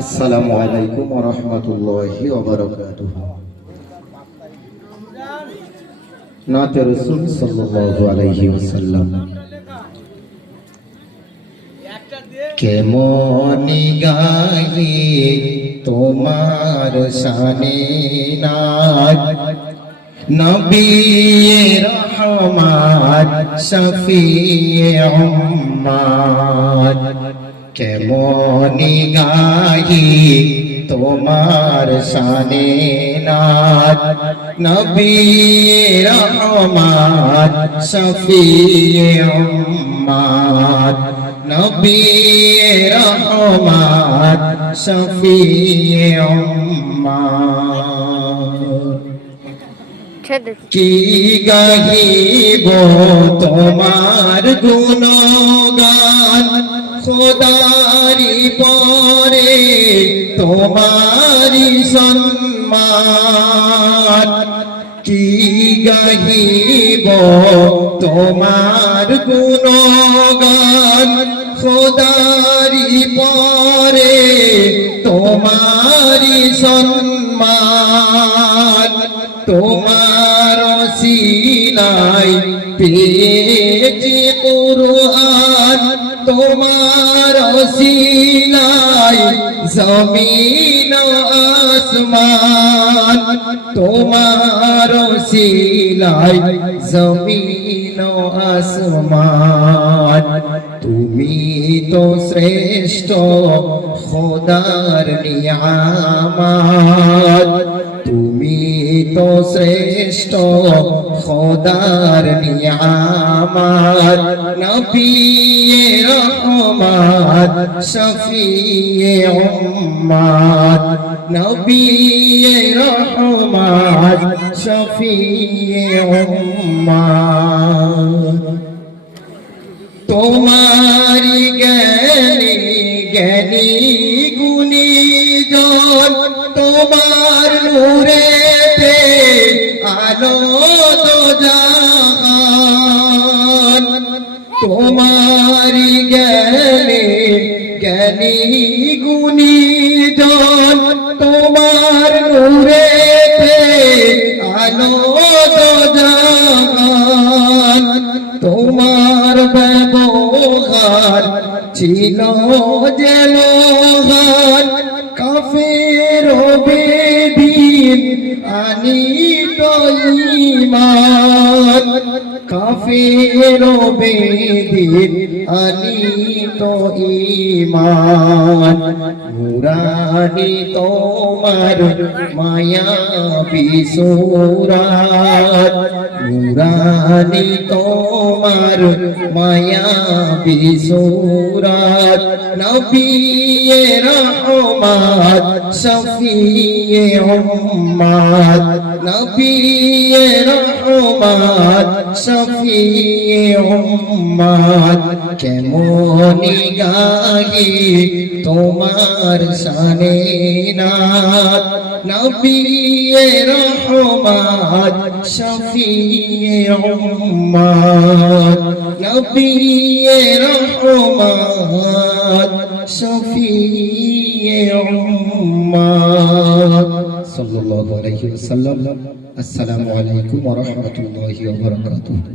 আসসালামু আলাইকুম ওয়া রাহমাতুল্লাহি ওয়া বারাকাতুহু। নাতে রাসূল সাল্লাল্লাহু আলাইহি ওয়াসাল্লাম। কেমন গাই তোমার শানে নাত, নবী রহমত শফিয়ে উম্মত। কেমন গাই তোমার শানে নাত, নবী রহমত শফিয়ে উম্মত। নবী রহমত শফিয়ে উম্মত। কি গাহিব তোমার গুণগান, খোদারি পরে তোমারি সম্মান। কি গাহিব তোমার গুণগান, খোদারি পরে তোমারি সম্মান। তোমার সিনাই পেয়েছি কুরআন, তোমার সিনাই জমিন আসমান। তোমার সিনাই জমিন আসমান। তুমি তো শ্রেষ্ঠ খোদার নিয়ামত। তুমি তো শ্রেষ্ঠ খোদার নিয়ামত। নবী রহমত শফিয়ে উম্মত। নবী রহমত শফিয়ে উম্মত। তোমারি জ্ঞানী জ্ঞানী গুণী জন, তোমার নূরে পে আলো দো জাহান। তোমারি জ্ঞানী জ্ঞানী গুণী জন, তোমার নূরে পে আলো দো জাহান। তোমার ব্যবহার ছিল যে লোহার, কাফের বেদিন আনিত ঈমান। কাফের বেদিন আনিত ঈমান। নুরানি তোমার মায়াবী সূরত, নুরানি তোমার মায়াবী সূরত। নবী রহমত শফিয়ে উম্মত। নবী রহমত শফিয়ে উম্মত। কেমন গাই তোমার শানে নাত, নবী রহমত শফিয়ে উম্মত। নবী রহমত শফিয়ে উম্মত। সাল্লাল্লাহু আলাইহি ওয়াসাল্লাম। আসসালামু আলাইকুম ওয়া রাহমাতুল্লাহি ওয়া বারাকাতুহু।